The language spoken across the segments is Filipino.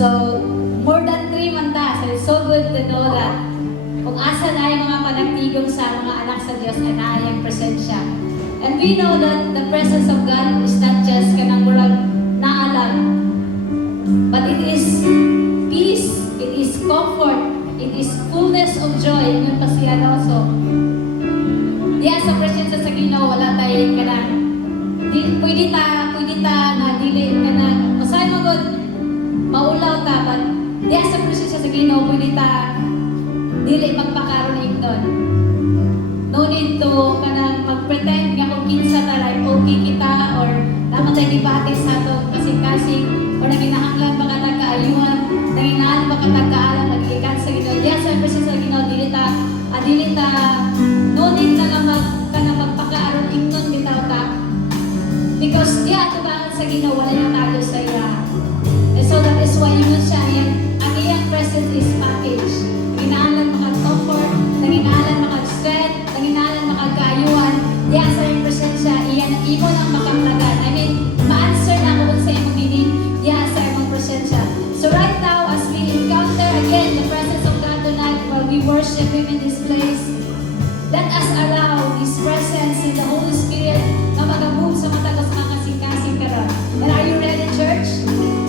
So, more than 3 months. So, it's so good to know that kung asa na yung mga panagtigong sa mga anak sa Diyos ay naayang presensya. And we know that the presence of God is not just kanang murag naalang, but it is peace, it is comfort, it is fullness of joy. Yun pa siya also. Diya sa presensya sa Ginoo wala tayo kanang pwede ta na dili kanang masay magod maulaw ta, but diya sa presensya sa Ginoo pwede ta dili magpakaroon ington. No need to kanang mag-pretend nga kung kinsa ta like okay kita or dapat tayo debate sa ato kasing-kasing or naginahanglan ba ka tagkaayuhan, naginahanglan ba ka tagkaalam, nagigikan sa Ginoo. Diya sa presensya sa Ginoo dili ta no need na nga magpakaroon ington bitaw ta. Because diya ato ba sa Ginoo wala na tayo sa iya. And so that is why yun siya ang iyang presence is package. Naginahanglan makag-comfort, naginahanglan makag-strength, naginahanglan makag-kaayuhan. Diya sa iyang presensya, iyan ang imo ng makapalagan. I mean, ma-answer na kung sa iyong meaning, diya sa iyong presensya. So right now, as we encounter again the presence of God tonight while we worship Him in this place, let us allow His presence in the Holy Spirit na mag-move sa mata ko sa mga kasing-kasing karon. And are you ready, church?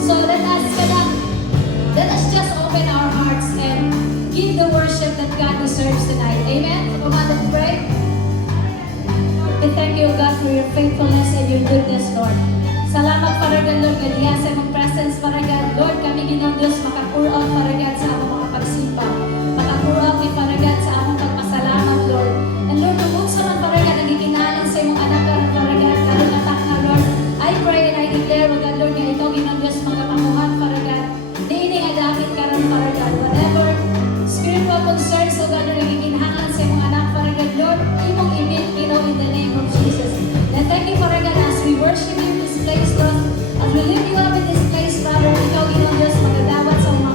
So let us just open our hearts and give the worship that God deserves tonight. Amen? Come on, let's pray. We thank you, God, for your faithfulness and your goodness, Lord. Salamat para God, Lord, gadiya sa mong presence para God. Lord, kami ginang Diyos, maka-pour out para God sa among mga pagsipa. Maka-pour out ni para God sa among pagpasalamat, Lord. And Lord, kung sa man para God, nagiginalan sa imong anak karon para God, karon atak na, Lord. I pray and I declare, O God, Lord, nga ikaw ginang Diyos, makapamuhan para God. Diini nga gamit karon para God. Whatever spiritual concerns, O God, na nagiginhangan sa imong anak para God, Lord, imong ibig, in the name of Jesus. And thank you for God as we worship you in this place, Lord. As we lift you up in this place, Father, ikaw ginang Diyos, magadawat sa mga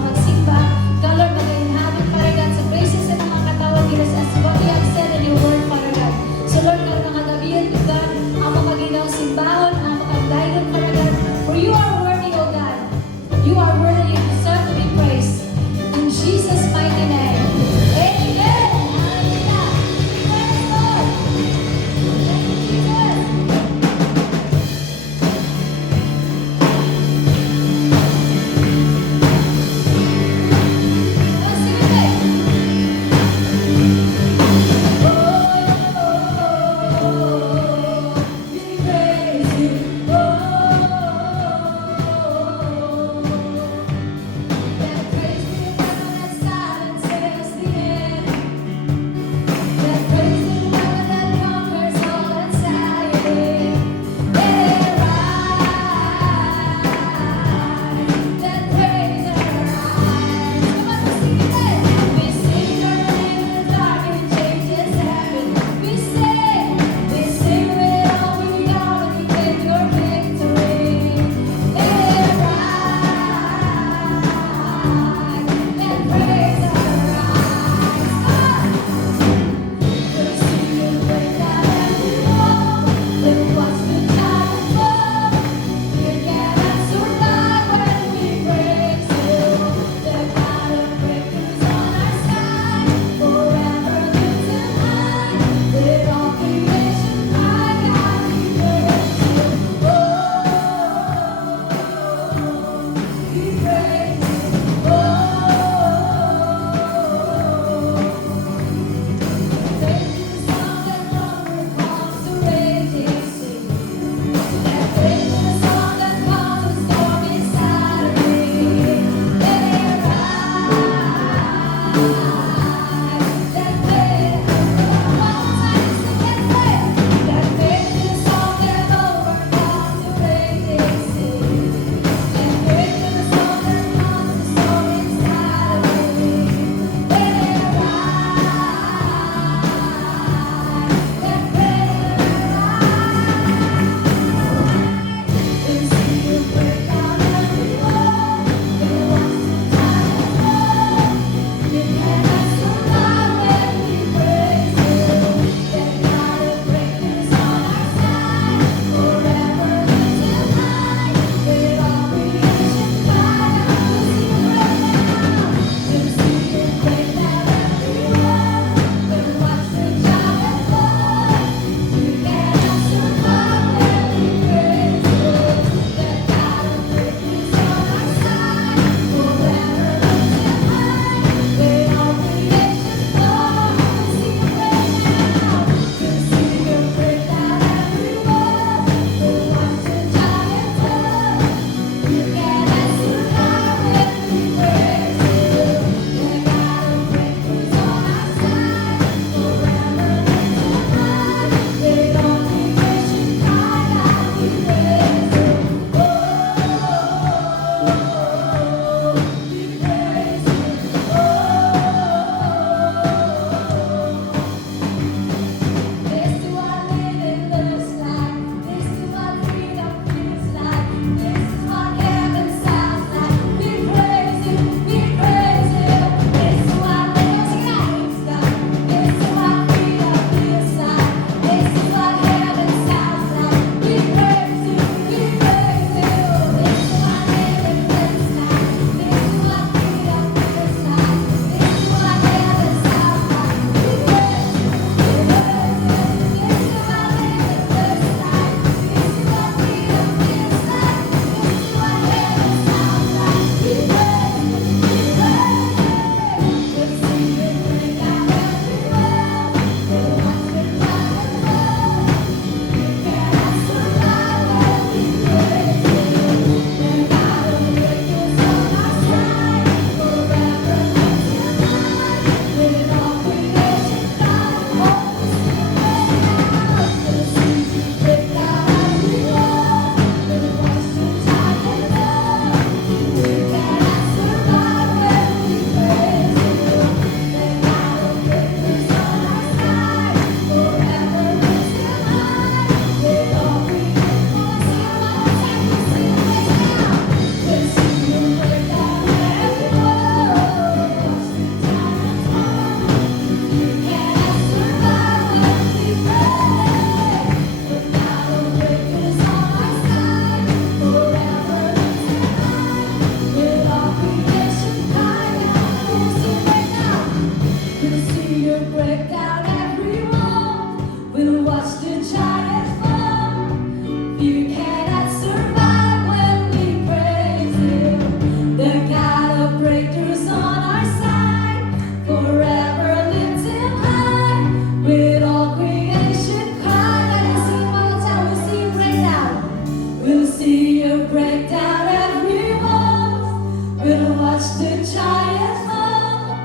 watch the giants fall.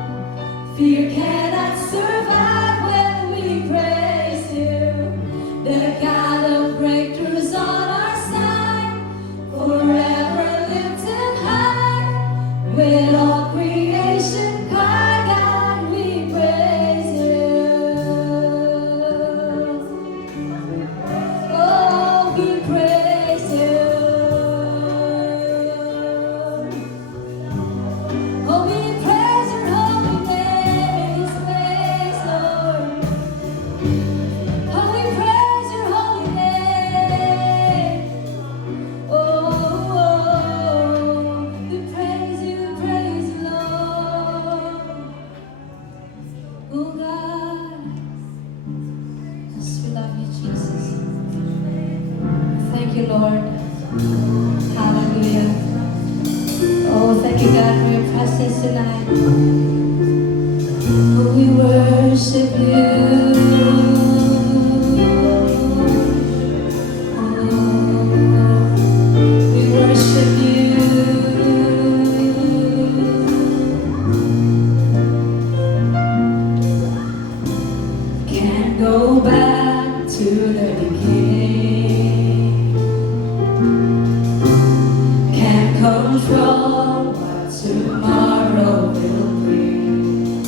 Fear cannot survive when we praise you. The God of breakthroughs on our side, forever lifted high. With all creation cry, God, we praise you. Oh, we praise you. Oh, we praise your holy name in this place, Lord. Oh, we praise your holy name. Oh, we praise you, Lord. Oh, God, yes, we love you, Jesus. Thank you, Lord. Hallelujah. Oh, thank you, God, for your presence tonight. Oh, we worship you. Oh, we worship you. Can't go back to the beginning. Can't control what tomorrow will bring.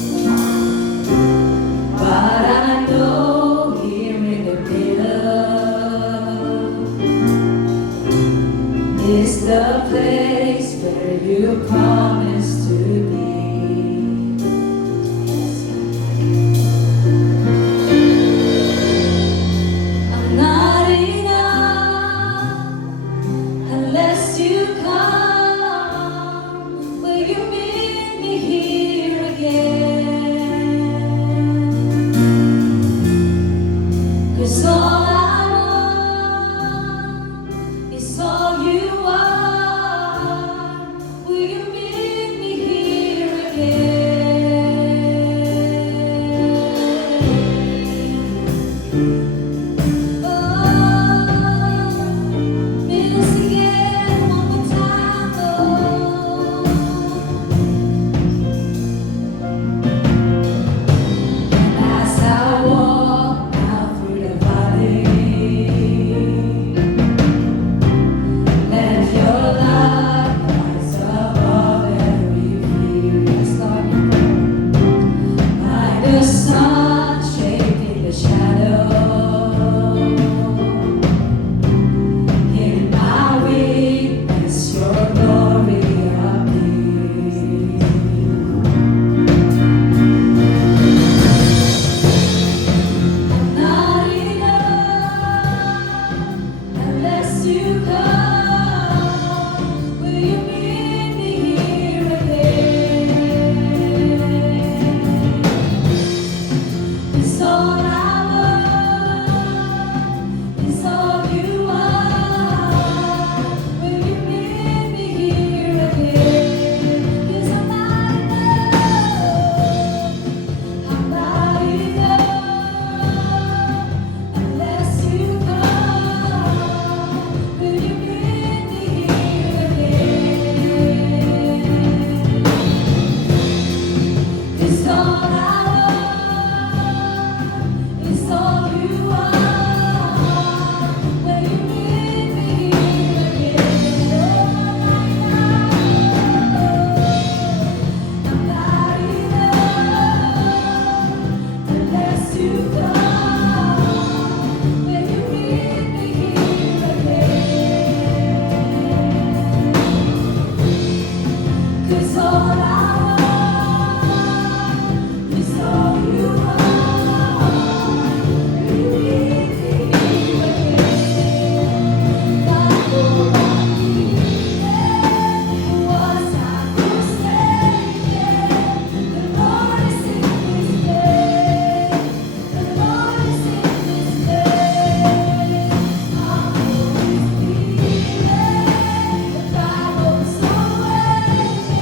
But I know here in the middle is the place where you promised to be. I'm not enough unless you come. Will you meet me here again? 'Cause all I want is all you are. Will you meet me here again? Oh, meet us again one more time, Lord. As I walk out through the valley, let your light rise above every fear. Yes, Lord. Like the sun shaping the shadow, in my weakness your glory appears. I'm not enough unless you come. Will you meet me here again? 'Cause all I want is all you are. Will you meet me here again? 'Cause I'm not enough. I'm not enough unless you come. Will you meet me here again? 'Cause all I want is all you are. Will you meet me here again? I'm not enough unless you come. Will you meet me here again? 'Cause all I want is all you are. Will you meet me here again? God will not be there. Was I forsaken? The Lord is in this place. The Lord is in this place. I'm always be there. The Bible's awakened.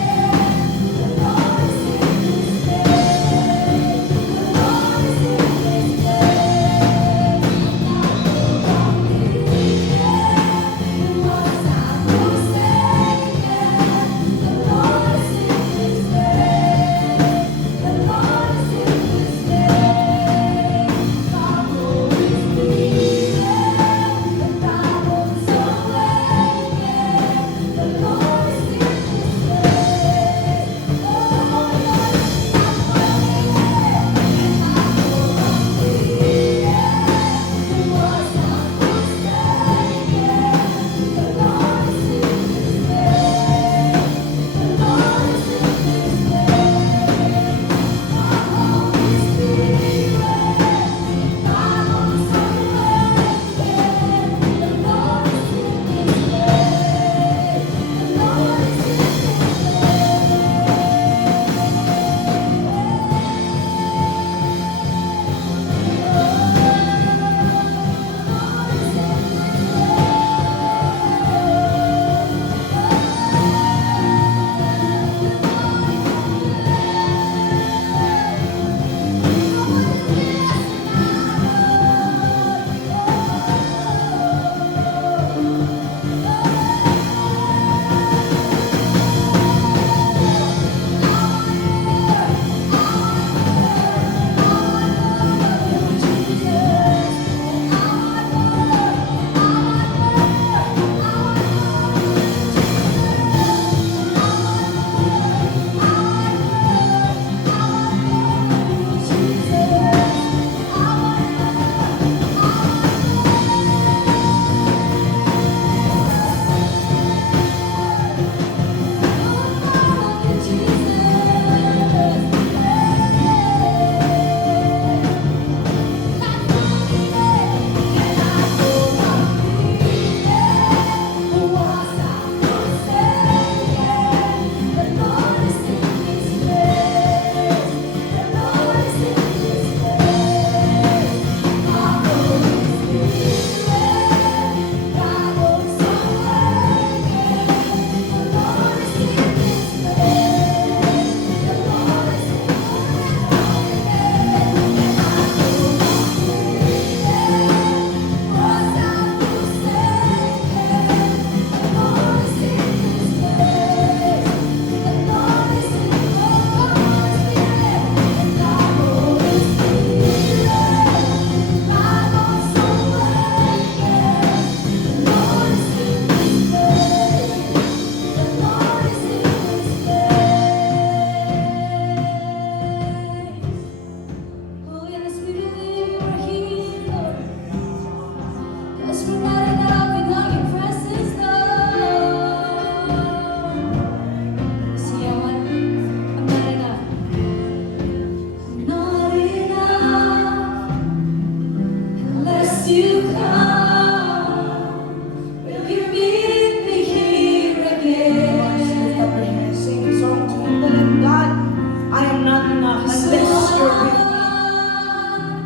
unless you're with me.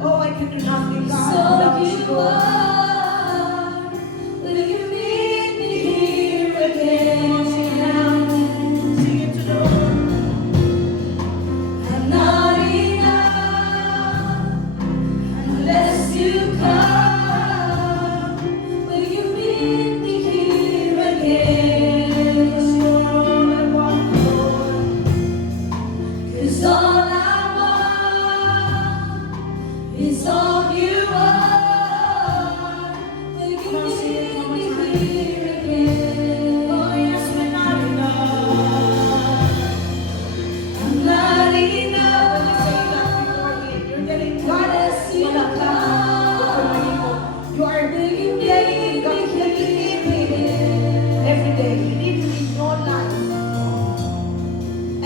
Oh, I can do nothing, God, without you, Lord. Will you meet me here again? Sing it out. Sing it to the Lord. I'm not enough unless you come. Will you meet me here again? 'Cause you're all I want, Lord. 'Cause all I want is all you are. Will you Come on, sing it meet one me more time. here again? Oh, yes, we're not enough. I'm not When enough. you say that before Him, you're telling God, Unless you wala ka. come. You are Will you telling meet God me that you need here Him again? every day. You need Him in your life.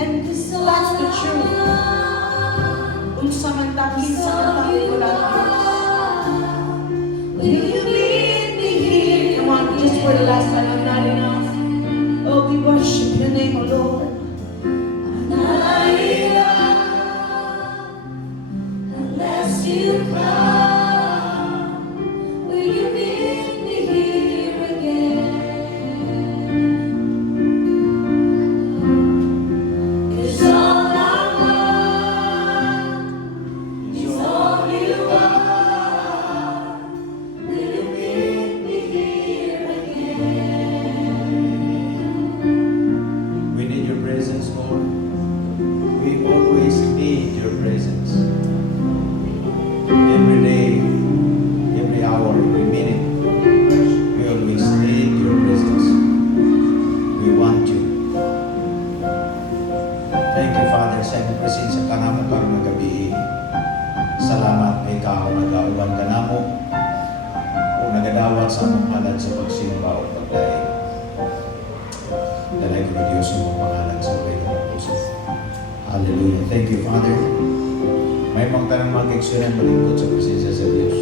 And that's the truth. Unsa man tangin sa katawid wala Diyos. Will you meet me here? Come on, just for the last time, I'm not enough. Oh, we worship your name, O Lord. I'm not enough unless you come. Will you meet me here again? 'Cause all I want is all you are. Will you meet me here again? We need your presence, Lord. We always need your presence. Every day, every hour, every minute, we always need your presence. We want you. Thank you, Father, sa imong presensya ka namo karong nga gabi. Salamat kay ikaw nagauban ka namo o nagadawat sa among halad sa pagsimba o pagdaig. Dalay ko na Diyos ang mga pangalan sa buhay ng puso. Hallelujah. Thank you, Father. May mga tanang mag-eksunan malingkod sa presensya sa Diyos.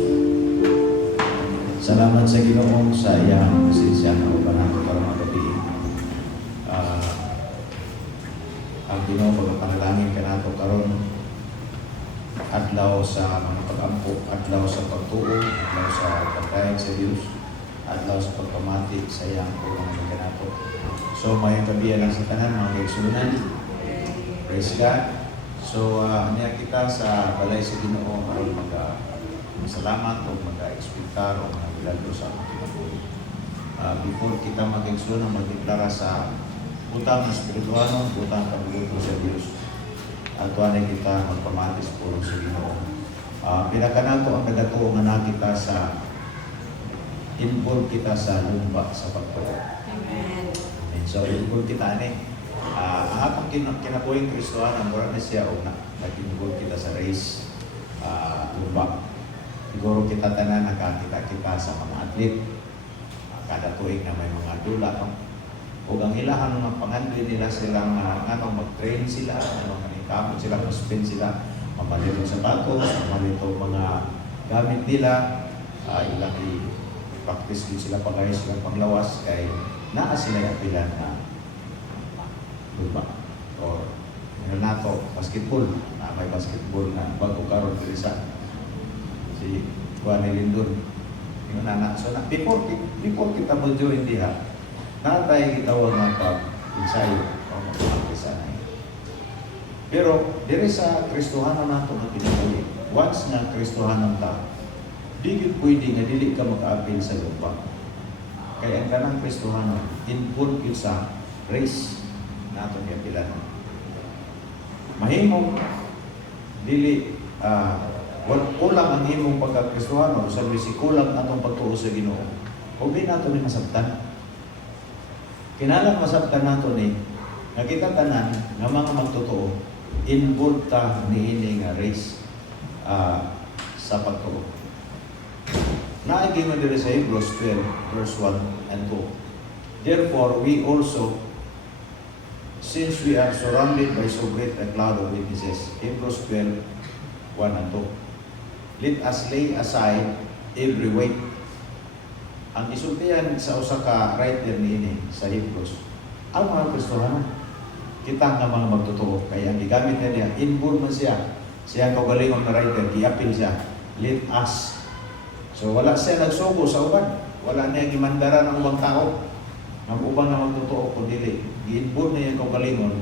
Salamat sa Ginoong sa iyang presensya na uban nato para magabi. Ang Ginoo pagpanalangin ka nato karon adlaw sa mga pag-ampo, adlaw sa pagtuo, adlaw sa pagkain sa Diyos, adlaw sa pagpamati sa iyang ulang ka nato. So, may kabiya lang sa tanan, mga kaigsunan. Praise God. So, niya kita sa balay sa Ginoo para mag-salamat o mag-ekspektar o mag-ilalo sa ating kinabuhi. Before kita mag-eksunan, mag-deklara sa utang na spirituano, utang kabuhi sa Diyos. At tuwanay kita magpamatis pulong sa Ginoo. Pinakanato ang nagatuo nga na kita sa involve kita sa lumba sa pagtuo. Amen. And so, involve kita ni. Ang atong kinabuhing Kristohan, ang mura na siya o nag-involve kita sa race, lumba. Siguro kita tanan, nakakita kita sa mga atlet. Kada tuig na may mga dula. No? O ang ilahan ng pangandoy nila silang mag-train sila, kamot sila, mag-spin sila, mamalitong sapatos, mamalitong mga gamit nila, ilang i-practice din sila pag-ayos silang panglawas, kay naa sila yung pilan na lupa. Or nato, basketball, na may basketball na bago karon diri sa si Juan Lindon. Yung anak. So, before kita mo join diha, natay gitawag nga pag-ensayo o mag-practice na. Pero, diri sa Kristohanan nato nga kinabuhi, once nga Kristohanan ta, di gyud pwede nga dili ka maka-apil sa lupa. Kaya ang kanang Kristohanan, involved yun sa race nato niya pilan. Mahimong, dili, kulang ang imong pagka-Kristohanan, sabi si kulang atong pagtuo sa Ginoo. Huwag din nato ni masabtan. Kinalang masabtan nato ni, nakita tanan nga mga magtotoo, involved ta niini nga race sa pagtuo. Naigi mo diri sa Hebrews 12, verse 1 and 2. Therefore, we also, since we are surrounded by so great a cloud of witnesses, Hebrews 12, 1 and 2. Let us lay aside every weight. Ang isultihan sa usa ka writer niini sa Hebrews, ang mga Kristohanan. kita nga mga magtotoo. Kaya ang gigamit niya, inborn man siya. Siya ang kaugalingong na writer, giapil siya. Let us. So wala siya nagsugo sa uban. Wala niya gimandara ng ubang tao. Ang ubang na magtotoo, kundi gi-inborn niya yung kaugalingon.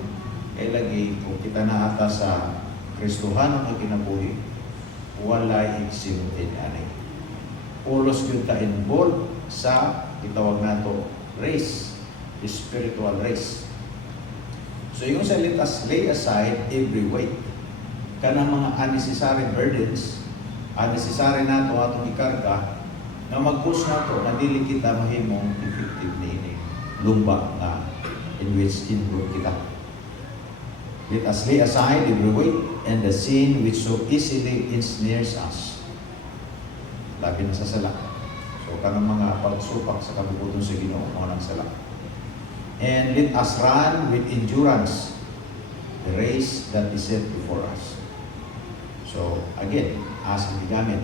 Kaya lagi, kung kita na ata sa Kristohanon na kinabuhi, wala eximted ani. Ulos yun ta involved sa itawag nato race, spiritual race. So yung sa let us lay aside every weight, kanang mga unnecessary burdens, unnecessary nato atong ikarga, na mag-push nato na dili kita mahimong effective ni lumba nga in which involved kita. Let us lay aside every weight and the sin which so easily ensnares us. Labi na sa sala. So kanang mga pagsupak sa kabubuton sa Ginoo mga nang sala. And let us run with endurance the race that is set before us. So again, as gigamit,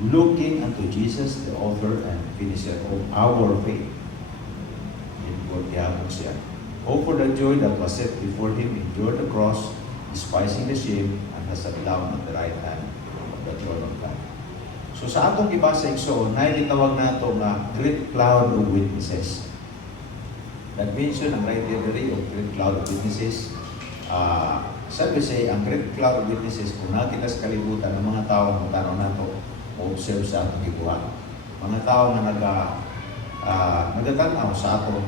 looking unto Jesus, the author and finisher of our faith. Involved gihapon siya. Oh, for the joy that was set before him, endured the cross, despising the shame, and has sat down at the right hand of the throne of God. So sa atong ibasa igsoon, nailitawag nato nga great cloud of witnesses. Nag-mention ang writer of great cloud of witnesses. Sabi siya, ang great cloud of witnesses, kung nakita sa kalibutan ng mga tao ng tanaw nato, o-observe sa atong gibuhat. Mga tao na nagatanaw sa atong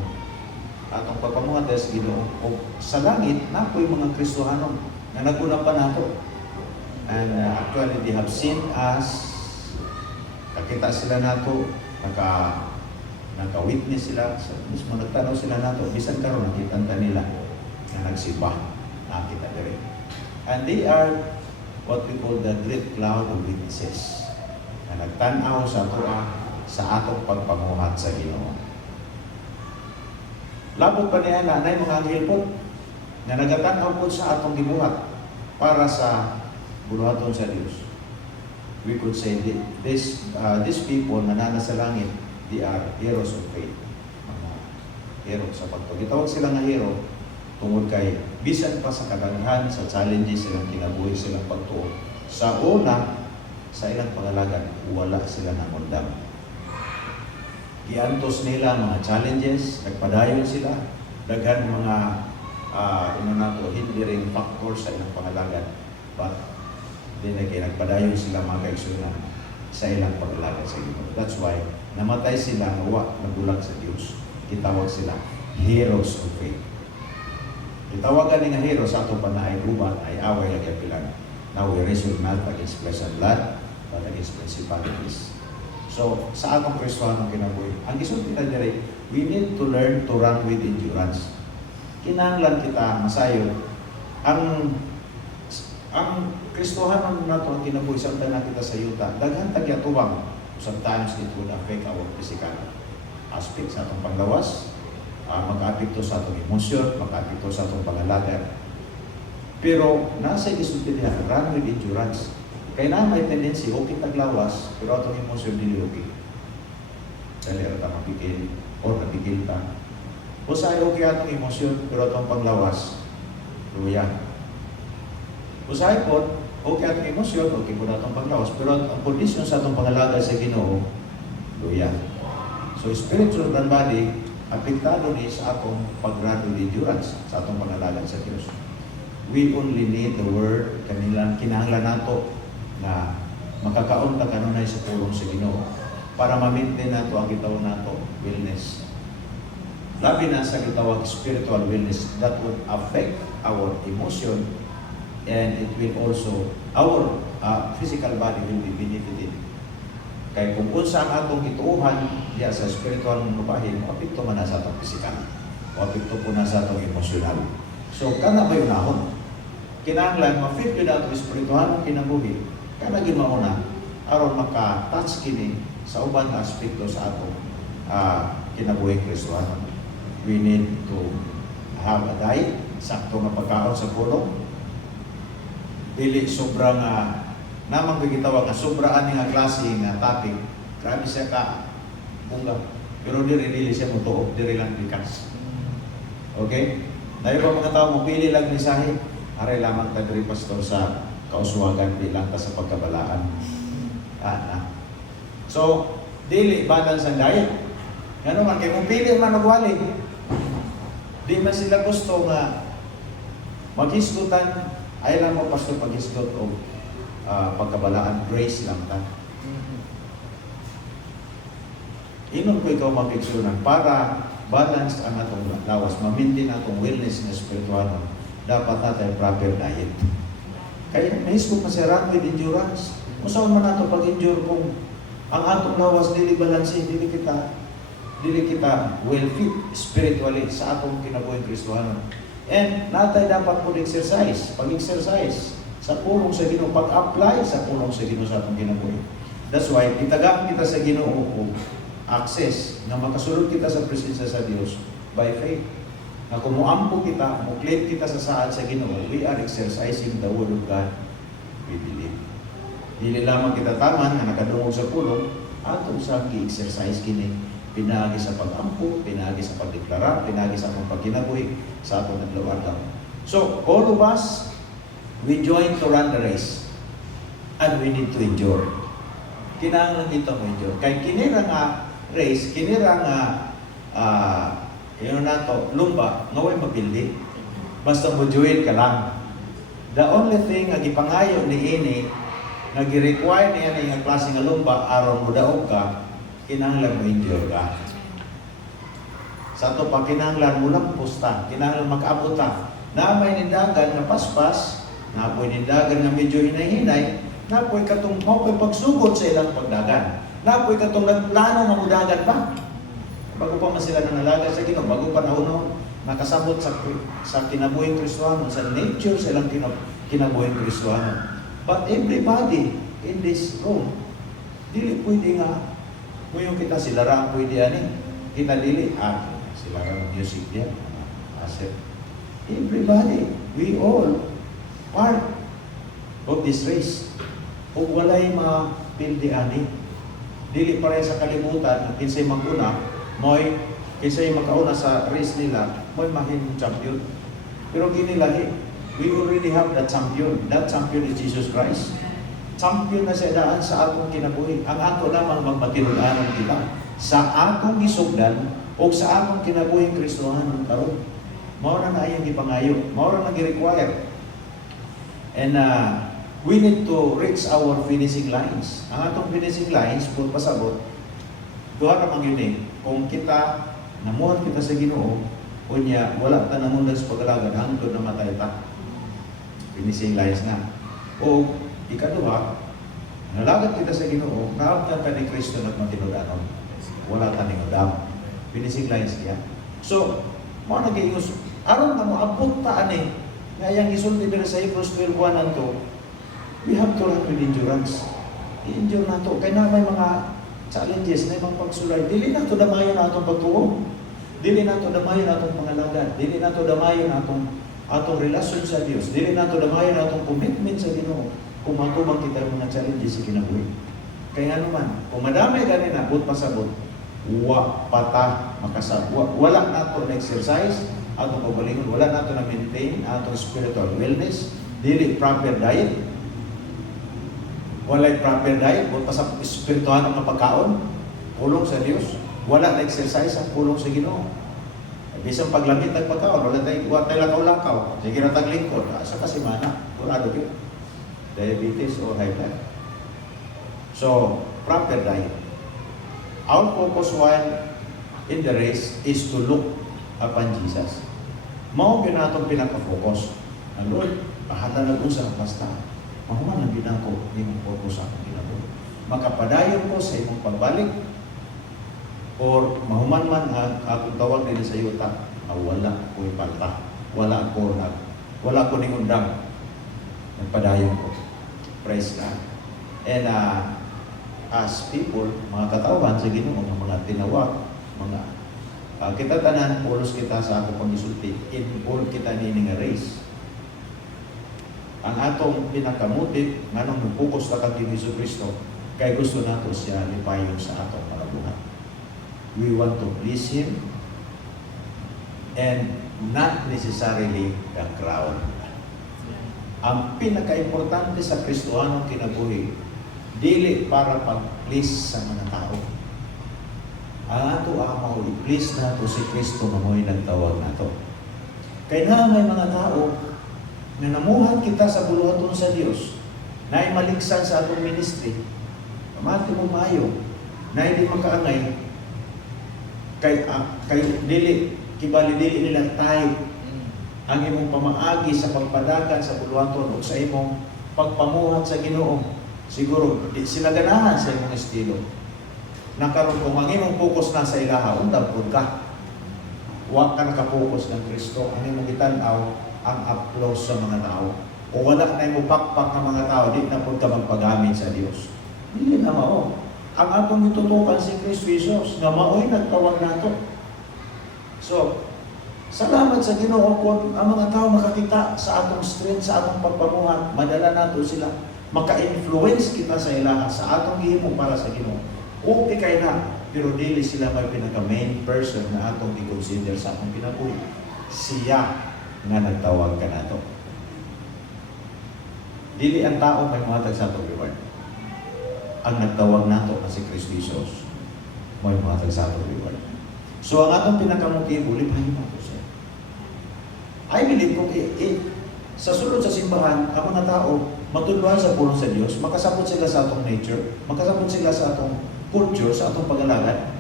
pagpamuhat sa Ginoo, o sa langit, napoy mga Kristohanon na naguna pa nato. And actually, they have seen us, nakita sila nato, naka-witness sila, mismo nagtanaw sila nato, bisan karon nakita nila na nagsimba, nakita dire. And they are what we call the great cloud of witnesses na nagtanaw sa atong pagpamuhat sa Ginoo. Labot pa niya na mga anghel po na nagatanaw po sa atong gibuhat para sa buluhaton sa Dios. We could say these people na nana sa langit, they are heroes of faith. Mga hero sa pagtuo. Gitawag sila nga hero tungod kay bisan pa sa kadaghan sa challenges silang kinabuhi silang pagtuo. Sa una, sa ilang pangalagan, wala sila ng undang. Iantos nila mga challenges, nagpadayon sila, daghan mga hindering factors sa ilang pangalagan. But then again, nagpadayon sila mga kaigsunan sa ilang pangalagan sa Ginoo. That's why namatay sila, nagulag sa Diyos. Kitawag sila heroes of faith. Itawagan nga heroes sa ato pa na ay gubat, ay away lagi pilan. Now we wrestle not against flesh and blood, but against principalities. So, sa atong Kristohanong kinabuhi, ang gisulti na dire, we need to learn to run with endurance. Kinahanglan kita masayo. Ang Kristohanon nato ang kinabuhi, samtang na kita sa yuta, daghan tagyatubang. Sometimes it would affect our physical aspect sa atong panglawas, mag-apekto sa atong emosyon, mag-apekto sa atong pangalagan. Pero nasa gisulti niya, run with endurance. Kaya na may tendency, okay taglawas, pero atong emosyon dili okay. Dali ata mapikil, o napikil ta. O sa okay atong emosyon, pero atong panglawas, luya. O sa po, okay atong emosyon, okay po atong panglawas, pero ang kondisyon sa atong pangalaga sa Ginoo, luya. So spiritual and body, apektado ni sa atong pag-run with endurance sa atong pangalaga sa Diyos. We only need the word, kinahanglan nato na makakaon ta kanunay sa pulong sa Ginoo para ma-maintain nato ang gitawag nato wellness. Labi na sa gitawag spiritual wellness that would affect our emotion and it will also, our physical body will be benefited. Kaya kung unsa ang atong ituuhan diya sa spiritual ng bahin, apekto man na sa atong physical, o apekto po na sa atong emosyonal. So, kana ba yung nahon? Kinahanglan, ma-fit yun atong spiritual ng kinabuhi, kana ginauna, aron maka-touch kini sa ubang aspekto sa atong kinabuhi Kristohanon. We need to have a diet, sakto nga pagkaon sa pulong. Dili sobrang namang gitawag nga sobraan nga klase nga topic. Grabe siya ka bunga. Pero diri siya mo tuog, diri lang likas. Okay? Dahil ba mga tao, mapili lang ni Sahi, aray lamang tagri pastor sa kauswagan, di lang ta sa pagkabalaan. So, dili balance ang diet. Nga naman, kaya kung pili man magwali, di man sila gusto nga maghisgutan, ay lang mo pastor paghisgot o pagkabalaan, grace lang ta. Inon ko ikaw mapigsunan para balance ang atong lawas, mamintin atong wellness na spiritual, dapat natin proper diet. Kaya nahisgo pa si rapid endurance. Musaon man nato pag-endure kung ang atong lawas dili balanse, dili kita well fit spiritually sa atong kinabuhing Kristiyano. And natay dapat po exercise, pag-exercise sa pulong sa Ginoo, pag-apply sa pulong sa Ginoo sa atong kinabuhi. That's why itagaan kita sa Ginoo access na makasulod kita sa presensya sa Dios by faith. Na kung muampo kita, muklit kita sa saad sa Ginoo, we are exercising the Word of God. We believe. Dili lamang kita taman na nakadungog sa pulong, atong sa gi-exercise kini, pinaagi sa pag-ampo, pinaagi sa pagdeklara, pinaagi sa atong pagkinabuhi, sa atong naglawardaw. So, all of us, we join to run the race. And we need to endure. Kinahanglan kita mo endure. Kay kinira nga race, kinira nga yun nato, lumba, nga way mapildi. Basta mo join ka lang. The only thing nga gipangayo ni ini, nga gi-require niya na yung klase nga lumba, aron mo daog ka, kinahanglan mo endure ka. Sa ito pa, kinahanglan mo lang pusta, kinahanglan mag-abot ka. Na may nindagan nga paspas, na po'y nindagan nga medyo hinay-hinay, na po'y katong mapo'y pagsugod sa ilang pagdagan. Na po'y katong plano nga mudagan pa. Bago pa man sila nanalaga sa Ginoo, bago pa nauno, nakasabot sa kinabuhing Kristiyano, sa nature sa ilang kinabuhing Kristiyano. But everybody in this room, dili pwede nga, kung kita sila ra pwede ani, kita dili, sila ra music diyan, asset. Everybody, we all part of this race. Kung walay mapildi ani, dili pare sa kalibutan, kinsay maguna, mo'y kinsay makauna sa race nila, mo'y mahin champion. Pero ginilahi, we already have that champion. That champion is Jesus Christ. Champion na siya daan sa atong kinabuhi. Ang ato lamang magmatinudanan kita sa atong gisugdan o sa atong kinabuhing Kristohanon karon. Mao na iyang gipangayo, mao na gi-require. And we need to reach our finishing lines. Ang atong finishing lines, kung pasabot, duha na yun kung kita, namuhat kita sa Ginoo, unya, wala ta namundag sa pag-alagad, hangtod na matay ta. Finishing lines na. O, ikaduha, nalagad kita sa Ginoo, naabtan ta ni Kristo na matinudanon. Wala ta ni Adam. Finishing lines niya. So, mga nag-ius, aron na mo, abot ta ani, nga yung isulti din sa Hebrews 12:1 and 2, we have to run with endurance. I-endure na to. Kaya na may mga challenges na ibang pagsulay. Dili na ito damayon na itong pagtuo. Dili na ito damayon na itong pangalagad. Dili na ito damayon na atong relasyon sa Diyos. Dili na ito damayon na itong commitment sa Ginoo. Kung matubang kita yung mga challenges sa kinabuhi. Kaya naman, kung madami ganin na, but pasabot, wala na ito na exercise, atong pagalingon, wala na ito na maintain, atong spiritual wellness, dili proper diet, walay proper diet, kung sa espirituhan ng pagkaon, pulong sa Diyos, wala na exercise ang pulong sa Ginoo. Bisang paglamit ng pagkaon, wala tayo lakaw-lakaw, sige na taglingkod, sa kasimana, kurado yun. Diabetes or high blood. So, proper diet. Our focus while in the race is to look upon Jesus. Mao gyud natong pinaka-focus. Ang Lord, pahala na ko sa basta. Mahuman ang ginako, hindi mo focus sa akong ginako. Makapadayon ko sa imong pagbalik or mahuman man akong tawag din sa yuta, wala ko ipalta. Wala ko ningundang. Nagpadayon ko. Praise God. And as people, mga katawan sa Ginoo, mga tinawag, mga kita tanan, pulos kita sa ako pag-isulti, involved kita ni nga race. Ang atong pinakamotive, nga nang mag-focus na kang Hesus Kristo, kay gusto nato siya lipayon sa atong mga buhat. We want to please Him. and not necessarily the crowd. Ang pinaka-importante sa Kristohanong kinabuhi, dili para pag-please sa mga tao. Ang ato amaw, i-please nato si Kristo na mo'y nagtawag nato. Kaya na may mga tao na namuhat kita sa buluhaton sa Diyos, na ay maligsan sa atong ministry, pamati mo maayo, na hindi makaangay, kay dili, kibali dili nilang tayo ang imong pamaagi sa pagpadagan sa buluhaton o sa imong pagpamuhat sa Ginoo. Siguro, di sila ganahan sa imong estilo. Nakaroon kung ang imong focus na sa ilaha, undang po ka. Huwag ka nakapokus ng Kristo. Ang imong itanaw, ang applause sa mga tao. O wala na imong pakpak ng mga tao, di na po ka magpagamit sa Diyos. Hindi na mao. Ang atong itutukan si Kristo Jesus, na mao'y nagtawag nato. So, salamat sa Ginoo kung ang mga tao makakita sa atong strength, sa atong pagpamuhat, madala nato sila, maka-influence kita sa ilaha, sa atong gihimo para sa Ginoo. Okay kay na, pero dili sila may pinaka-main person na atong i-consider sa atong pinabuhi. Siya nga nagtawag ka nato. Dili ang tao may muhatag sa atong reward. Ang nagtawag nato na si Kristo Jesus, may muhatag sa atong reward. So ang atong pinaka-motibo, lipahin nato siya. I believe kung sa sulod sa simbahan, ang mga tao matulungan sa pulong sa Diyos, makasabot sila sa atong nature, makasabot sila sa atong culture, sa atong pag-alagad,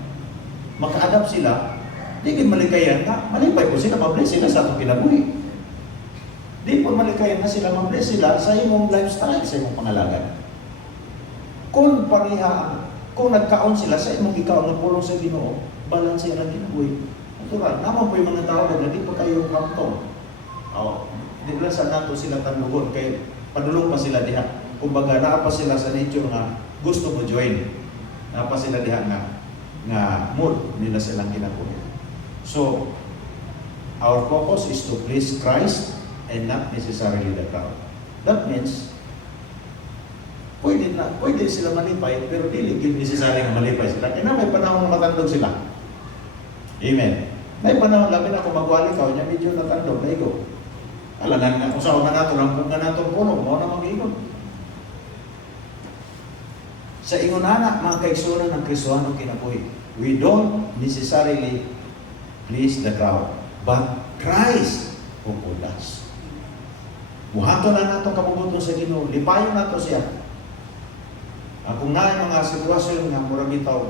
maka-adapt sila, di malikayan na, malipay po sila, mabless sila sa atong kinabuhi. Di po malikayan na sila, mabless sila sa imong lifestyle, sa imong pangalagad. Kung pareha, kung nagkaon sila sa imong ikaw ng pulong sa Ginoo, balance sila ng kinabuhi. Natural, naman po yung mga tao na di pa kayo kamtong. Di ba sa nato sila tanlugon, kay padulong pa sila diha. Kumbaga, naapa sila sa nature nga gusto mo join. Naapa sila diha nga mood nila silang kinabuhi. So, our focus is to please Christ and not necessarily the crowd. That means, pwede sila malipay, pero dili necessarily nga malipay sila. Kaya na may panahon na matandog sila. Amen. May panahon labi na kung magwali ka, niya medyo natandog, naigo. Alangan nga kung sa mga nato, lampong ka nato puno, mo na mag-igon. Sa ingunana, mga kaigsunan ng Kristohanong kinabuhi, we don't necessarily please the crowd, but Christ who called us. Buhato na nato kabubuton sa Ginoo, lipayon nato siya. Kung na mga sitwasyon nga murag bitaw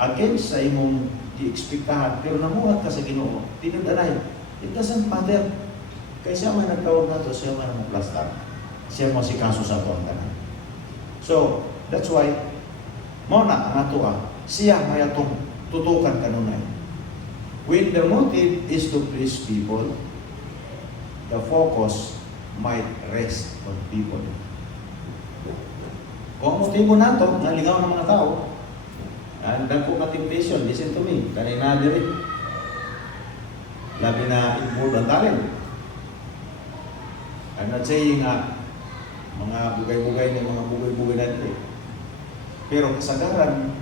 against sa imong di-expectahan, pero namuhat ka sa Ginoo, tinudanay, it doesn't matter. Kaya siya may nagtawag nato, siya may namuplastar. Siya mo si kaso sa tuwang tanan. So, that's why, muna ang ato siya may atong tutukan kanunay. When the motive is to please people, the focus might rest on people. Kung ang motibo nato, naligaw ng mga tao, and dagko ka temptation, listen to me, kanina diri. Labi na involved ang talent. I'm not saying mga bugay-bugay na mga bugay-bugay natin. Pero kasagaran,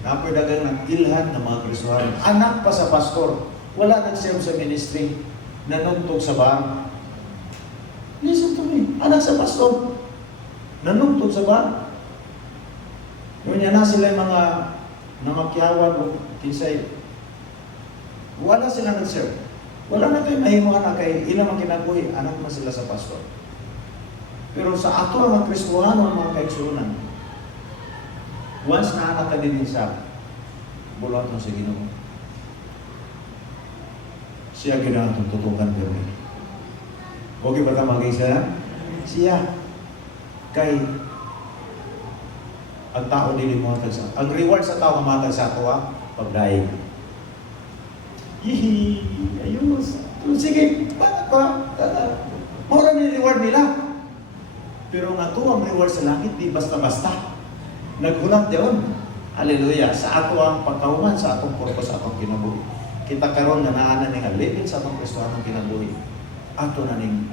napadagang ng ilhan ng mga Kristohan. Anak pa sa pastor, wala nag-serve sa ministry, nanugtog sa bar. Listen to me, anak sa pastor, nanugtog sa bar. Yun na sila mga namakyawan o kinsay. Wala sila nag-serve. Wala na kayo mahimuhan na kay ilang ang kinabuhi, anak na sila sa pastor. Pero sa ato ang Kristohano, mga kaigsunan, once na anak ka din sa bulat ng sa Ginoo, siya ginatong tutukan pero okay ba ita mag-isa? Siya kay ang tao din mo sa ang reward sa tao matag sa ato pagdaig. Hihi, ayos. Sige, bakit ba? Mura ni reward nila. Pero nga ito ang reward sa langit, di basta-basta. Naghulat yun. Hallelujah. Sa ato ang pagkahuman, sa atong purpose, sa atong kinabuhi. Kita karon na naanan ng alipin sa atong Kristohanong kinabuhi. Ato na ning,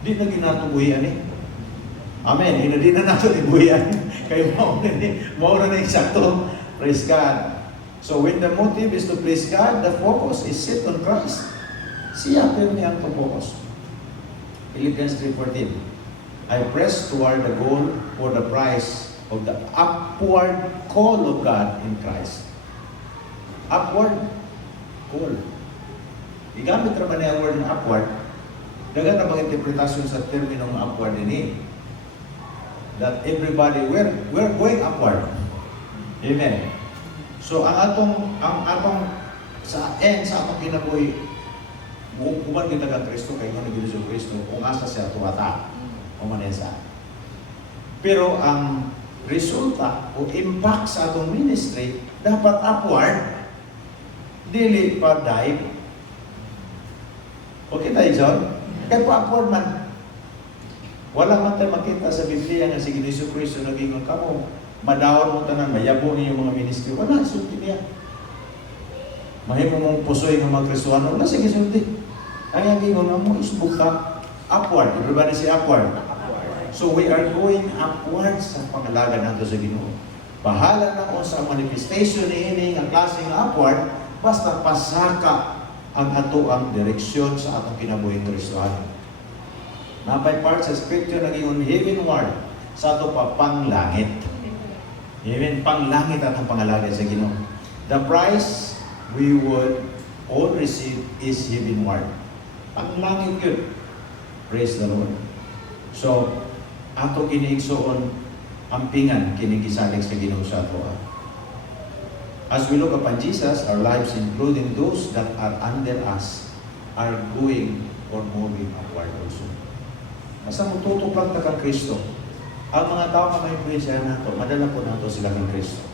di na ginatubuhian eh. Amen. Hindi na nato ibuhian. Kayo mauna na eksakto. Praise God. So when the motive is to please God, the focus is set on Christ. Siya pirmi ang focus. Philippians 3:14. I press toward the goal for the prize of the upward call of God in Christ. Upward call. Igamit naman niya ang word na upward. Dagan na bang interpretasyon sa terminong upward ini? That everybody, we're going upward. Amen. So ang atong sa atong kinabuhi, kuman kita kang Kristo kay nga naging sa Kristo kung asa siya tuwata o manesa. Pero ang resulta o impact sa atong ministry dapat upward, dili pa dive. Okay tayo, John? Kaya pa upward man. Wala man tayo makita sa Biblia nga si Jesu Kristo naging kamo, madawon mo tanan, mayabo niyo mga ministry. Wala, sulti niya. Mahimo mong pusoy ng mga Kristohano. Wala, sige sulti. Ang yung gingon mo, isbuk ka. Upward. Everybody say upward. So we are going upward sa pangalaga nato sa Ginoo. Bahala na ko sa manifestation ni ini ang klaseng upward, basta pasaka ang ato ang direksyon sa atong kinabuhing Kristohano. Napay part sa scripture naging heavenward sa ato pa panglangit. Amen, panglangit atong pangalaga sa Ginoo. The price we would all receive is heavenward. Panglangit yun. Praise the Lord. So, ato kiniigsoon ampingan kinigisalig sa Ginoo sa ato. As we look upon Jesus, our lives, including those that are under us, are going or moving upward also. Basta mututok lang ta kang Kristo. Ang mga tao na may influensya nato, madala po nato sila ng Kristo.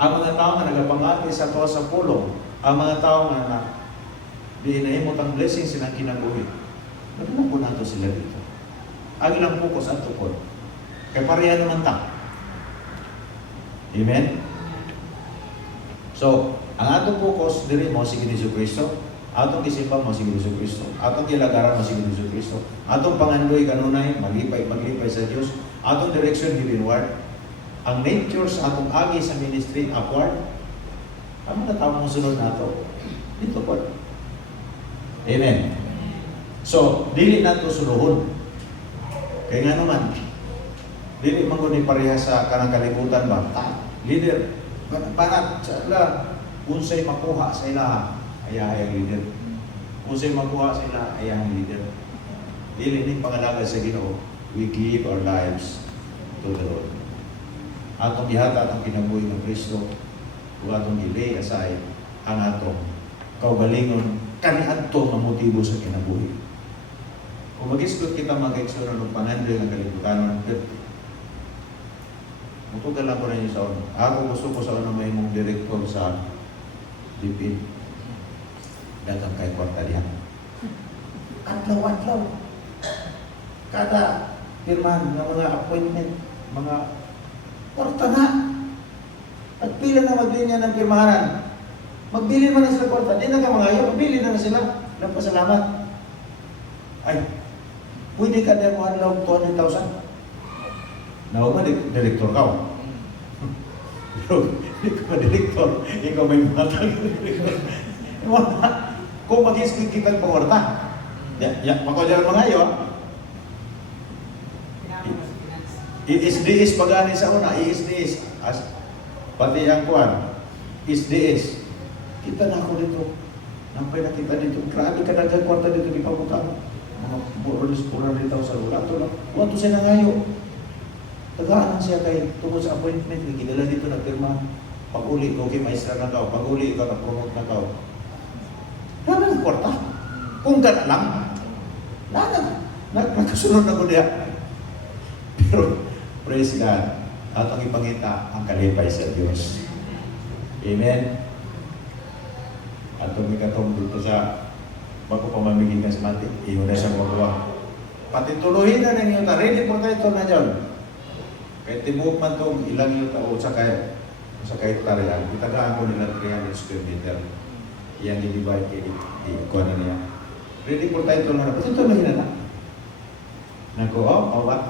Ang mga tao na nagapangati sa to sa pulong, ang mga tao na dinahimot ang blessing silang kinabuhi, madala po nato sila dito. Ang ilang focus at tukod. Kaya pareha naman ta. Amen? So, ang atong focus diri mo si Jesu Kristo, atong isimba mo si Jesu Kristo, atong ilagaran mo si Jesu Kristo, atong pangandoy kanunay, maglipay sa Dios, atong direction heavenward, ang nature sa atong agi sa ministry upward, ang mga tao mong sunod nato, dito po. Amen. So, dili nato suluhon. Kaya nga naman, dili man ko ni pareha sa kanang kalibutan ba? Leader, panat sa ila, unsay makuha sa ila, ayahayang leader. Unsay makuha sa ila, ayahang leader. Dili ni pangalaga sa Ginoo, we give our lives to the Lord. Atong gihata atong kinabuhi ng Kristo, ug atong gilay aside ang atong kaugalingon kaniadto nga motibo sa kinabuhi. Kung mag-isgot kita mag-eksura ng pangandoy ng kalibutan, mutugal lang ko na yun sa ono. Ako gusto ko sa ono may mong direktor sa DPI. Dagang kay kwarta diyan. Adlaw-adlaw. Kada pirmahan ng mga appointment, mga kwarta na. At pila na magbili niya ng pirmahanan. Magbili man na sila kwarta. Di na ka mga ayaw, magbili na sila. Nagpasalamat. Ay, pwede ka na mo adlaw 200,000. Nawa direktor ka. Pero hindi ka direktor, ikaw may matang direktor. Kung mag-isip kita ng pangwarta, makulyan mga iyo, ISDS pagani sa una, ISDS, pati ang kuwan, ISDS, kita na ako dito, nampay na kita dito, grabe ka na kwarta dito di pabutan, mga burolis kurang dito sa wala to lang, wato siya na ngayo. Tagaan siya kay tungkol sa appointment, nagkilala dito na pirma. Pag-uli, okay, maestra na kao. Pag-uli, ikaw na-promote na kao. Wala ng kwarta. Kung gana lang, nagkasunod na ko niya. Pero, praise God, atong ipangita ang kalipay sa Diyos. Amen? Atong ikatong dito sa bago pamamigin ng smati, iyo na siyang magawa. Patitulohin na ninyo, ready po tayo ito na dyan. Kahit tibuok man itong ilang yung tao sa kahit tarihan, itagaan ko nila 300 square meter. Iyan i-divide kay kuha na niya. Ready for title na. Ba't ito na hinana? Nako, awat.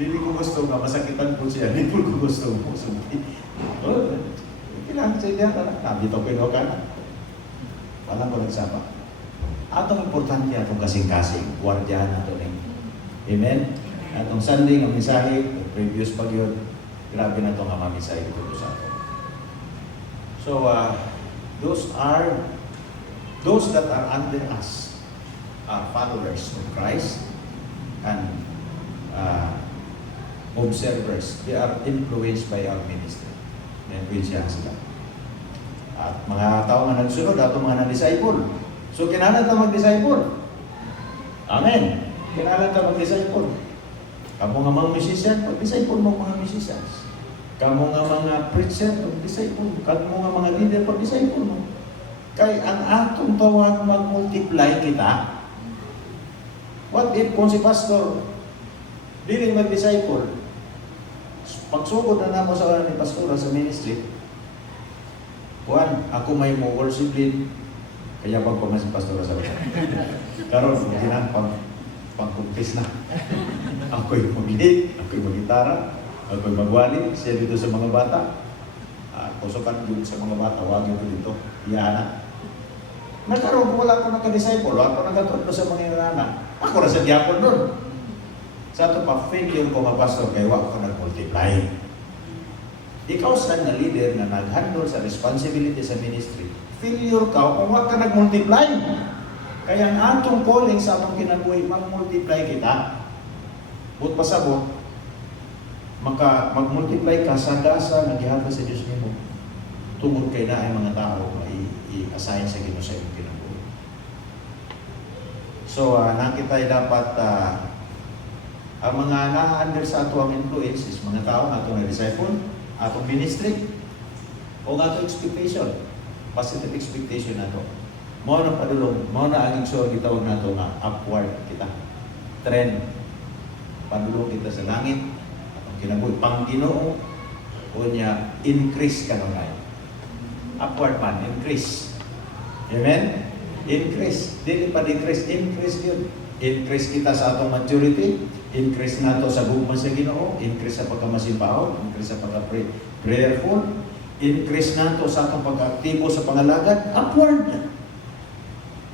Dili ko gusto nga, masakitan po siya. Dili ko gusto mo. Oh, kailangan siya diyan. Nabito ko ka na. Walang ko nagsama. Atong importante atong kasing-kasing. Guardiyan nato ning. Amen? Atong Sunday ng mensahe, previous pag yun, grabe na itong mamisahe dito sa ato. So, those that are under us are followers of Christ and observers. They are influenced by our ministry. Na-influensyahan sila. At mga tao nga nagsunod, ato mga na-disciple. So, kinahanglan ta mag-disciple. Amen. Kinahanglan ta mag-disciple. Kamu nga mga musician, pag-disciple mo mga musicians. Kamu nga mga preacher, pag-disciple mo. Kamu nga mga leader, pag-disciple mo. Kaya ang atong tawag mag-multiply kita. What if kung si pastor, dili mag-disciple, pagsugod na namo sa oras ni pastora sa ministry, Juan, ako may mo worship lead, kaya pagpamas si pastora sa oras. Karon, ginang pang-kumpis na. Ako'y mag-lead, ako'y mag-gitara, ako'y magwali, siya dito sa mga bata. Pusukan yun sa mga bata, huwag yun dito. Iyan na. Nagkaroon ko wala ako nagka-disciple, ako nagkatulog sa mga inana. Ako na sa diapon doon. Sa ito pa, failure ko mga pastor, kaya huwag ko nag-multiply. Ikaw sa na leader na nag-handle sa responsibility sa ministry, failure ka kung huwag ka nag-multiply. Kaya ang atong calling sa atong kinabuhi, mag-multiply kita. But pasabot, mag-multiply ka sa dasa na gihatag sa Diyos nimo. Tungod kay na ay mga tao na i-assign sa Ginoo sa iyong kinabuhi. So, nakita dapat ang mga na-under sa ato ang influence is mga tao na atong disciple, atong ministry, o atong expectation, positive expectation na ito. Mao na padulong, mao na ang igsor gitawag nato nga upward kita. Trend. Padulong kita sa langit, atong kinabuhi pang Ginoo, o niya increase kanunay. Upward man, increase. Amen? Increase. Dili pa decrease, increase yun. Increase kita sa atong maturity, increase nato sa gugma sa Ginoo, increase sa pagkamasimbaon, increase sa pagka-prayerful, increase nato sa atong pag-aktibo sa pangalagad, upward.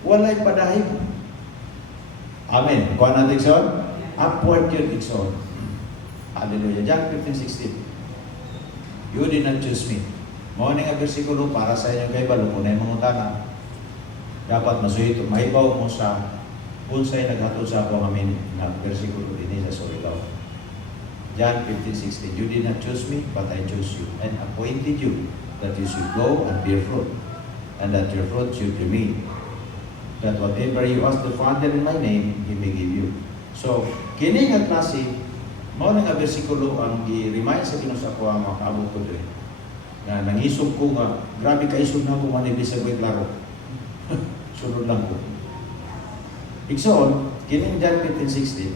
Walay padahig. Amen. Kuha natin ikson? Upward yun ikson. Hallelujah. John 15:16. You did not choose me. Mao ni nga bersikulo para sa inyo kay balo kung na mga tanan. Dapat masuhito, mahibaw mo sa unsay naghatod sa ako amin na bersikulo din sa Surigao. John 15:16. You did not choose me, but I chose you and appointed you that you should go and bear fruit, and that your fruit should remain. That whatever you ask the Father in my name, He may give you. So, kini nga klase, mao na nga bersikulo ang i-remind sa Ginoo sa ako ang makaabot ko doon. Na nangisog ko nga, grabe kaisog na ko manibis sa buhay klaro. Sunod lang ko. Ikson, kini John 15:16.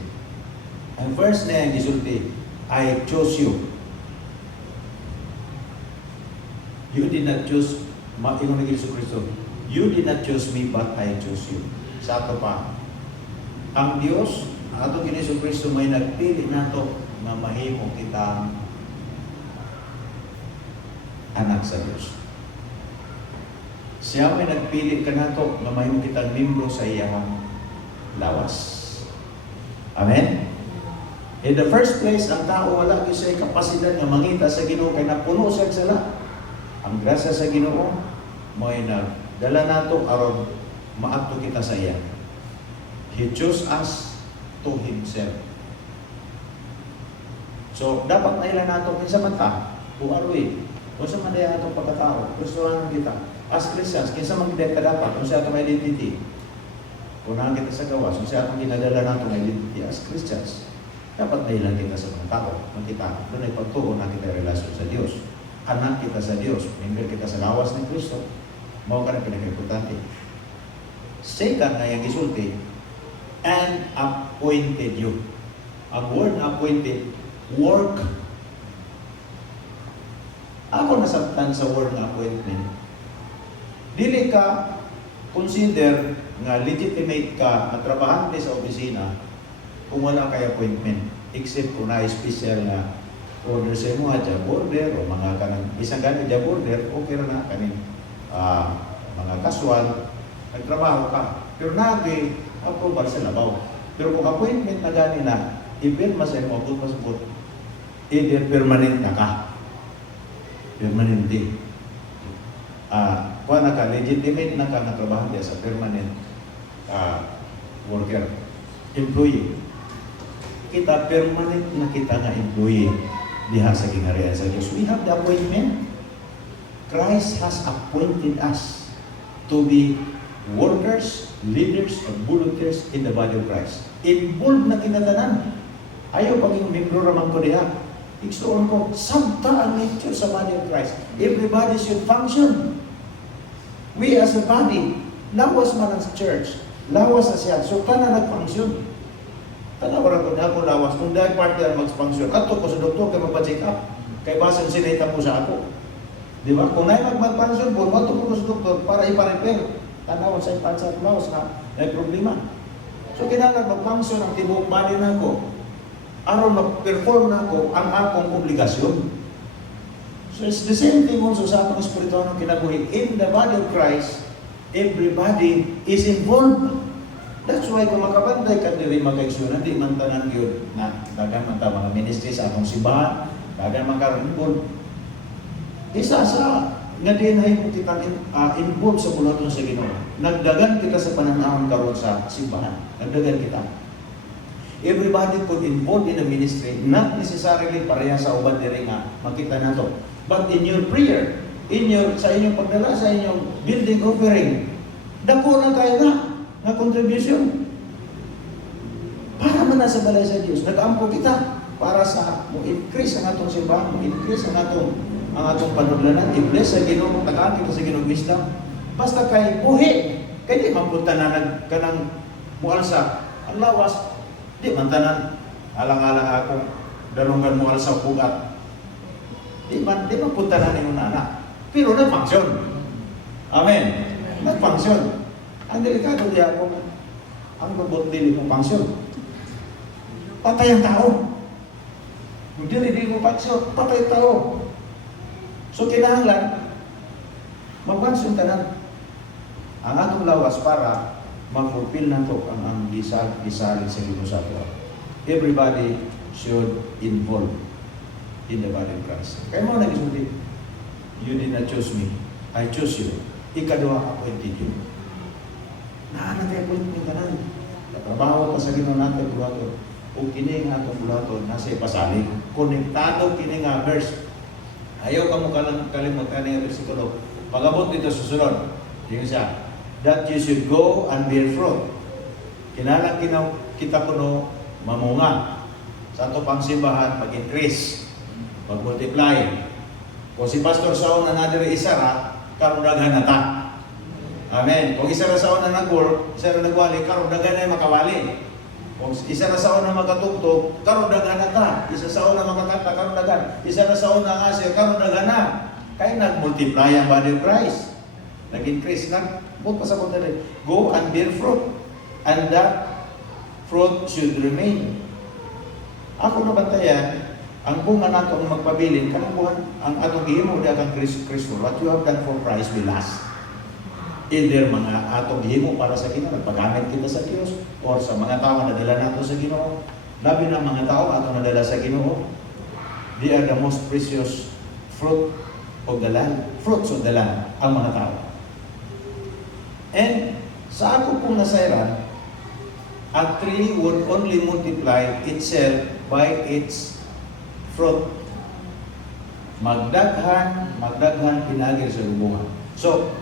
Ang first na yung gisulti, I chose you. You did not choose, ingon ni Jesu Kristo, you did not choose me, but I chose you. Sa ato pa, ang Diyos, ato kini Jesu Kristo may nagpili nato na mahimo kita anak sa Diyos. Siya may nagpili ka nato na mahimo kitang membro sa iyang lawas. Amen? In the first place, ang tao wala gyud sa kapasidad nga mangita sa Ginoo kay napuno siya sala. Ang grasya sa Ginoo mo'y nagdala nato aron maadto kita sa iya. He chose us to Himself. So, dapat nailan nato kinsa man ta, kung aroy, kung sa man daya atong pagkatao, gustuhan kita. As Christians, kinsa man kita dapat, kung sa atong identity. Kung nang kita sa gawas, kung sa atong ginadala natong identity as Christians, dapat nailan kita sa mga tao. Makita, doon ay pagtuon na kita relasyon sa Diyos. Anak kita sa Diyos, member kita sa lawas ni Kristo, mao ka na pinag-importante. Second na yung gisulti, and appointed you. Ang word appointed, work. Ako nasabtan sa word na appointment. Dili ka consider nga legitimate ka na trabahante sa opisina kung wala kay appointment. except kung na special nga order sa imo, job order, o mga kanang isang ganit job order, okay na kanin mga casual, nagtrabaho ka. Pero nagi, approval sa labaw. Pero kung appointment na gani na, i-pirma sa imo, abot pasabot, either permanent na ka. Permanente. Kung na ka, legitimate na ka natrabaho diya sa permanent worker, employee. Kita permanent na kita nga employee diha sa gingharian sa Diyos. We have the appointment. Christ has appointed us to be workers, leaders, and volunteers in the body of Christ. Involved na kinatanan. Ayaw paging membro raman ko diha. Iksuon ko, sabta ang nature sa body of Christ. Everybody should function. We as a body, lawas man ang church, lawas na siya. So, ka na nag-function. Tanawaran ko na ako lawas. Kung dahil partner mag-function, ato ko sa doktor kay magpa-check up. Kay basan sinita po sa ako. Di ba? Kung na mag-function po, mato ko sa doktor para ipa-repair. Tanawan sa ipansa at lawas na may problema. So, kailangan mag-function ang tibok body na ako. Aron mag-perform na ako ang akong obligasyon. So, it's the same thing also sa akong espiritu ng kinabuhi. In the body of Christ, everybody is involved. That's why kung makabantay ka diri magkaigsunan, di man tanan yun na dagan man ta mga ministry sa akong simbahan, dagan man karon involved. Isa sa nga din ay kita involved sa bulaton sa Ginoo. Nagdagan kita sa pananahon karon sa simbahan. Nagdagan kita. Everybody could involved in a ministry, not necessarily pareha sa uban diri nga makita nato. But in your prayer, sa inyong pagdala sa inyong building offering, dako na kayo na contribution. Para man sa balay sa Dios, nag-ampo kita para sa mo-increase ang atong simbahan, mo-increase ang atong panudlanan, i-bless sa Ginoo, tagaan kita sa Ginoo wisdom. Basta kay buhi, kay di mapunta na kanang mualsa, ang lawas, di man tanan alang-alang akong dalungan mualsa bugat. Di man punta na ninyo anak. Pero nag-function. Amen. Nag-function. Ang delikado diya kung ang robot dili mo function. Patay ang tao. Kung dili mo function, patay ang tao. So kinahanglan, mag-function tanan. Ang atong lawas para mag-fulfill na to ang gisalig sa Ginoo sa ato. Everybody should involve in the body of Christ. Kaya mo nag-isulti, you did not choose me, I chose you. Ikaduha appointed you. Naana tayo appointment ka na. Natrabaho pa sa Ginoo natin bulaton. O kini nga itong bulaton, nasa ipasalig. Konektado kini nga verse. Ayaw ka mo kalimutan ng versikulo. Pag-abot dito susunod. Yung siya, that you should go and bear fruit. Kinalang kita kuno mamunga. Sa ito pang simbahan, mag-increase, mag-multiply. Kung si Pastor Saon na nadiri isara, karundagan na ta. Amen. Kung isa na saon na nag-work, isa na nagwali, karundagan na makawali. Kung isa na saon na magkatugtog, karundagan na ta. Isa saon na makakanta, karundagan. Isa na saon na ngasir, karundagan na. Kaya nag-multiply ang body of Christ. Nag-increase na. Buot pa sa punta rin. Go and bear fruit. And that fruit should remain. Ako nabantayan, ang bunga nato ang magpabilin, kanang buwan, ang atong gihimo di akang Kristo. What you have done for Christ will last. Either mga atong gihimo para sa Ginoo, nagpagamit kita sa Dios, or sa mga tao na nadala nato sa Ginoo. Labi ng mga tao atong nadala sa Ginoo. They are the most precious fruit of the land. Fruits of the land, ang mga tao. And sa ako pong nasairan, a tree would only multiply itself by its fruit. Magdaghan pinagir sa lubungan. So,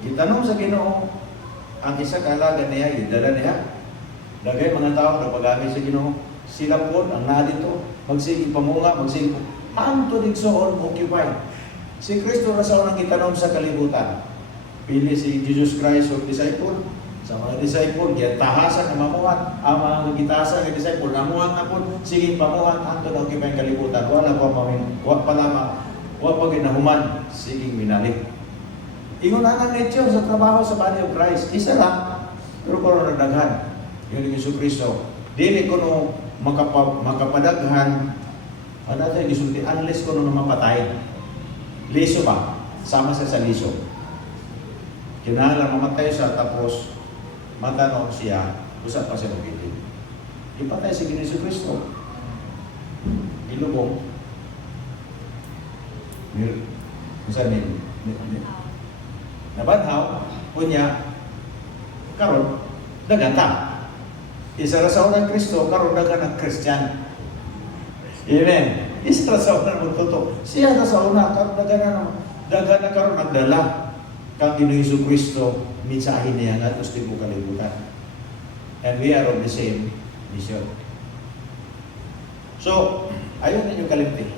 gitanong sa Ginoo, ang isa kaalaga niya, idala niya. Dagay mga tao na pag-amay sa Ginoo, sila po ang nadito, magsige pamunga, magsige manto digsoon, occupy. Si Kristo na sa unang gitanong sa kalibutan. Pili si Jesus Christ o disciple. Sa mga disciple, tahasan na mamuhat. Ang mga gitasan ng disciple, namuhat na po, sige pamuhat, anto na occupy ang kalibutan. Wala pa mawin, wala pa lamang, wala pa ginahuman, sige minalik. Ingon ang nature sa trabaho sa body of Christ. Isa lang, pero kung nagdaghan. Yun yung Yesu Cristo. Dili ko no makapadaghan, ano tayo gisulti, unless ko nung mapatay. Liso pa, sama siya sa liso. Kinahanglan mamatay siya, tapos matanong siya, usap pa siya magiging. Ipatay si Ginoong Kristo. Ilubong. Nabanhaw, kunya, karon daganta. Isa ra sa unang Kristo, karon dagan ang Kristyan. Amen. Isa ra sa unang magtuto. Siya ra sa una, karon dagan na karon nagdala kang Ginoong Kristo mensahe niya nga gusto ko kalibutan. And we are on the same mission. So, ayon ninyo kalimti.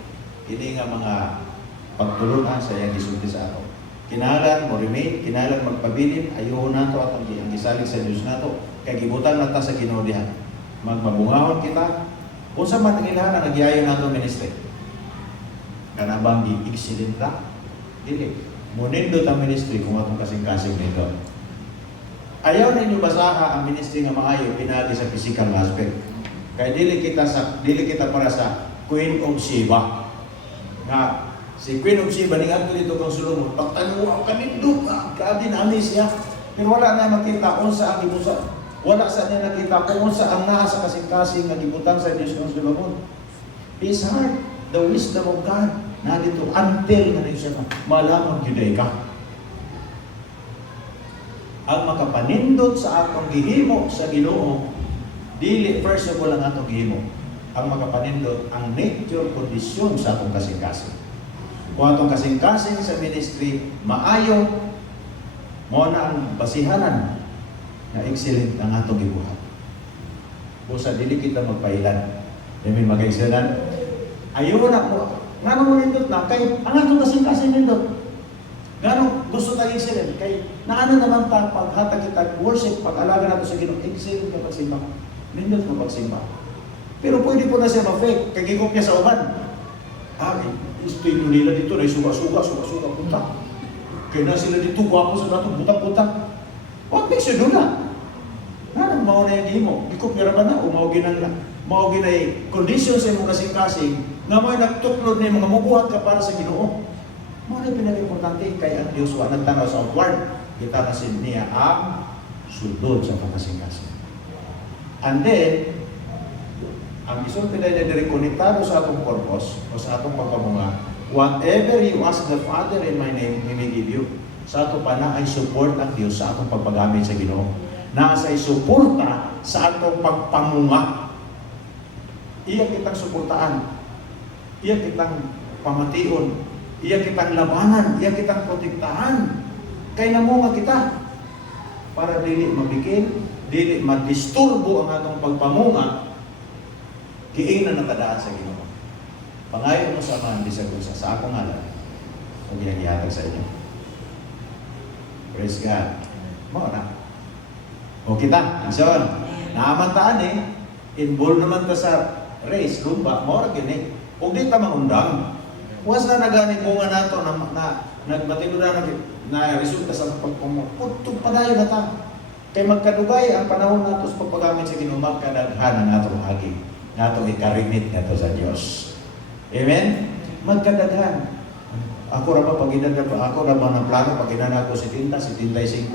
Kini nga mga pagtulungan sa iyang gisulti sa ato. Kinahanglan mo remain, kinahanglan magpabilin, ayaw nato at ang gisalig sa Diyos nato. Kay gibutan na ta sa Ginoo diha. Magmabungahon kita. Kung sa man ang ilahan ang nagyayo nato ministry. Kanabang gi-excellenta? Dili. Munindot ang ministry kung atong kasing-kasing nito. Ayaw ninyo basaha ang ministry nga maayo pinagi sa physical aspect. Kaya dili kita para sa Queen of Sheba. Nga si Queen of Sheba ning adto dito kang Solomon, pagtanuwa kanindot kaabi na siya. Pero wala na makita unsa ang gibusa. Wala sa niya nakita kung unsa ang naa sa kasing-kasing nga gibutang sa Dios kang Solomon. His heart, the wisdom of God, na dito until nga siya malamang gyud ka. Ang makapanindot sa atong gihimo sa Ginoo, dili first of all ang atong gihimo. Ang makapanindot ang nature condition sa atong kasing-kasing. Kung atong kasing-kasing sa ministry maayo, mo na ang basihanan na excellent ang atong gibuhat. Busa dili kita magpailan. Dili mag-excellent. Ayaw na mo. Nga mo nindot na kay ang atong kasing-kasing nindot. Gano gusto tayo excellent kay naano naman ta paghatag kita worship pag-alaga nato sa Ginoo excellent ka pagsimba. Nindot ka pagsimba. Pero pwede po na siya ma-fake kay gigop niya sa uban. Istilo nila dito na suga punta. Kaya na sila dito gwapo sa nato butang-butang. What makes you do that? Nanang mao na yung mo. Gikop niya ba na o mao ginang mao ginay condition sa imong kasing-kasing nga may nagtuklod ni mga mubuhat ka para sa Ginoo. Mao na pinaka-importante kay ang Dios wa nagtanaw sa outward. Kita na niya ang sudod sa kasing-kasing. And then, ang isang pinay na direkonektado sa atong purpose o sa atong pagpamunga, whatever you ask the Father in my name, He may give you. Sa atong pana ay support ang Diyos sa atong pagpagamit sa Ginoo. Nasa suporta sa atong pagpamunga. Iya kitang suportaan. Iya kitang pamation. Iya kitang labanan. Iya kitang protektahan. Kay namunga kita. Para dili mabigin, dili madisturbo ang atong pagpamunga, kiing na nakadaan sa Ginoo. Pangayon mo sa mga bisagon sa akong ngalan, kung ginaghihatag sa inyo. Praise God. Mo na. O kita, so, naamantaan involved naman ta sa race, lumba, mo na gini. Kung di ta mangundang, was na nagani bunga nato na nagbatilo na resulta sa pagpamunga. Putog padayon na ta. Kay magkadugay ang panahon nato sa pagpagamit sa Ginoo, magkadaghan ang atong agi. Natong ikarinit nato sa Dios. Amen? Magkadaghan. Ako ra pa paginada pa ako ra man ang plano paginana ko 70, 75.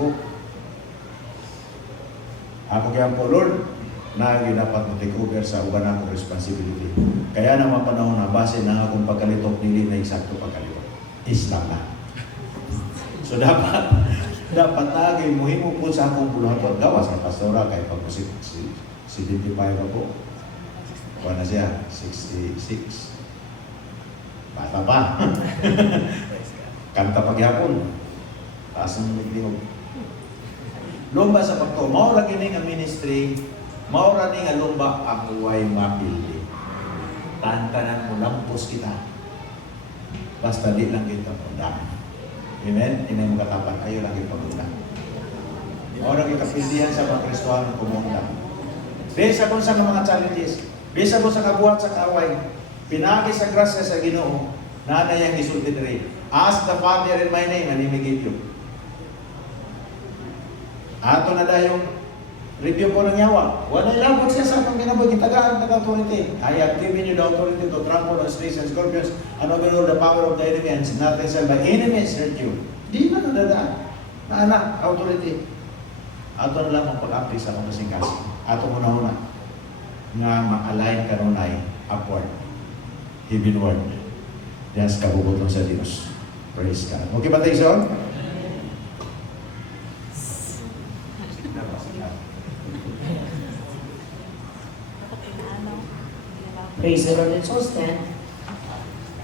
Ako kaya po Lord na dapat mo-take over sa uban akong responsibility. Kaya naman panahon na base na akong pagkalitok dili na eksakto pagkalitok. Islam na. So dapat lagi muhimo po sa akong buluhaton gawas na pastora kay pag si 75 ako. Kuha na siya, 66. Bata pa. Kanta pagyapon. Taas ng liglingog. Lumba sa pagto. Maura gini nga ministry, maura ni nga lumba ang huway mapili. Tantanan mo, lampos kita. Basta di lang kita pundang. Amen? Inay mo katapan, ayaw lang kita pundang. Maura kapindihan sa mga Kristohan ng kumundang. Besa kung sa mga challenges, bisa mo sa kabuhat sa kaaway, pinagi sa grasya sa Ginoo, nanay ang isulti diri. Ask the Father in my name, and He may give you. Ato na dayong review po ng yawa. Wala ilabot siya sa atong ginaboy, kitagaan authority. I have given you the authority to trample on snakes and scorpions and over all the power of the enemy, and nothing shall by enemies hurt you. Di na nadadaan. Na anak, authority. Ato na lang ang pag-apis sa mga singkas. Ato muna-una nga ma-align kanunay upward, heavenward. Diyan sa kabubutong sa Diyos. Praise God. Okay ba tayo, son? Praise the Lord. Let's all stand.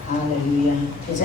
Hallelujah.